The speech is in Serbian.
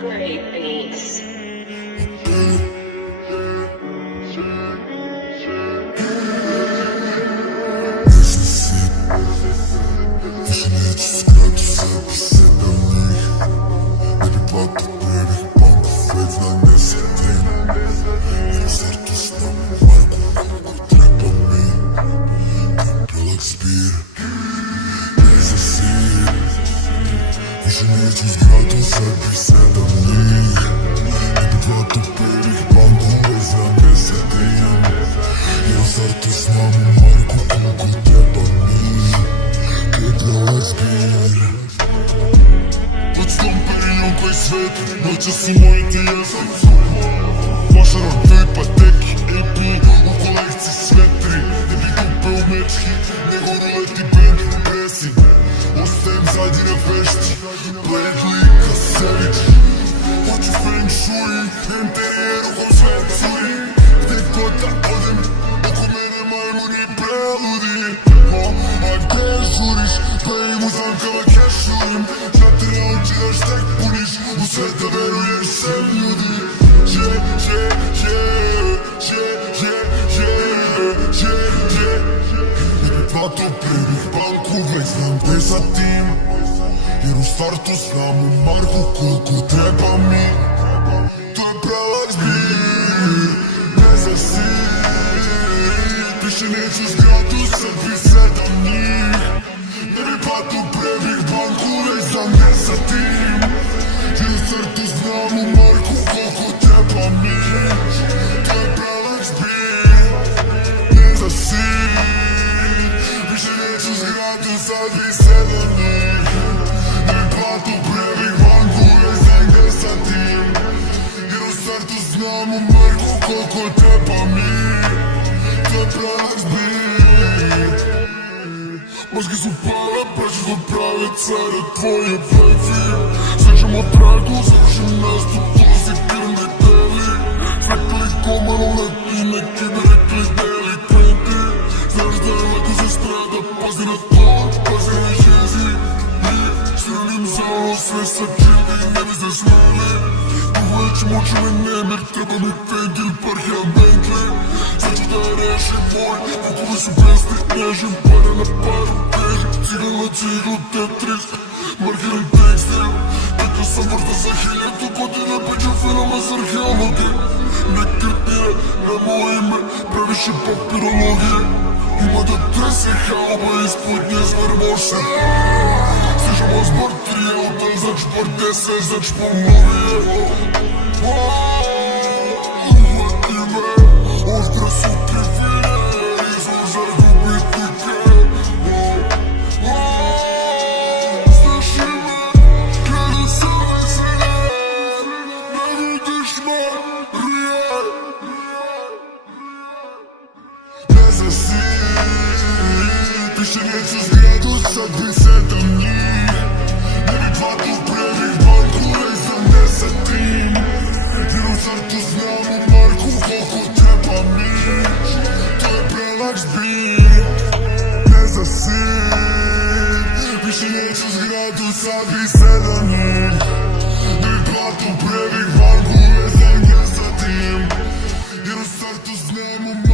Great beats. Noće su moje te jesam Vašarom toj pateki EP u kolekciji sve tri. Ne bi dupe u mečki, nego ruleti band pressing. Ostajem zadnji na fešti, Bradley Kasević. Hoću feng shui, interijeru ko sve curi. Gde god da odem, oko mene majmuni preludi. A gde žuriš, pa im u zamkama kešujem. Šta te nauči da štek puniš, u sve da veruješ sem ljudi. Plato prvih banku, već znam gde sa tim. Jer u startu znam u marku koliko treba mi. To je prelak zbir, ne za sit. Više neću zgradu, sad bi 7 njih. Ne bi plato prvih banku, već znam gde sa tim. Jer u startu znam u marku koliko treba mi. To je prelak zbir, ne za sit. Više neću zgradu, sad bi 7 njih. Ne bi platu prvih banku, već znam gde sa tim. Jer u startu znam u mrku koliko treba mi. To je prelak zbir. Maške su pale, pa ću da prave care tvoje bevi. Svežemo tragu, završim nastup, dolazi krvni deli. Svekli komanoletni, neki bi rekli deli tebi. Znaš da je lako se strada, pazi na to, pazi na jezi. I srenim za ovo sve sačini, ne bi se smeli. Uveć muči me nemir, treba mi Fengil, Parhija, Bentley. Sad ću da rešim moj, kukovi su besni, nežim, pare na paru, težim. Cigla na ciglu, Tetris, markiram tekstil. Rekao sam vrta za 1000 godina, pa ću filama za arheologije. Nekretnije, na moje ime, previše papirologije. Ima da trese hauba, ispod nje zver moše. Stižemo zbor 3 auta, zač bar 10, zač pomovije. Uvati me, oštre su krivine, izložar gubitnike. Znaš ime, kada se vesine, ne vidiš me, rije. Ne za sit, više neću zgradu, sad bi 7 njih. Ne bi platu prvih banku, već znam gde sa tim. Jer u startu znam u marku koliko treba mi. To je prelak zbir, ne za sit. Više neću zgradu, sad bi 7 njih. Ne bi platu prvih banku, već znam gde sa tim. Jer u startu znam u marku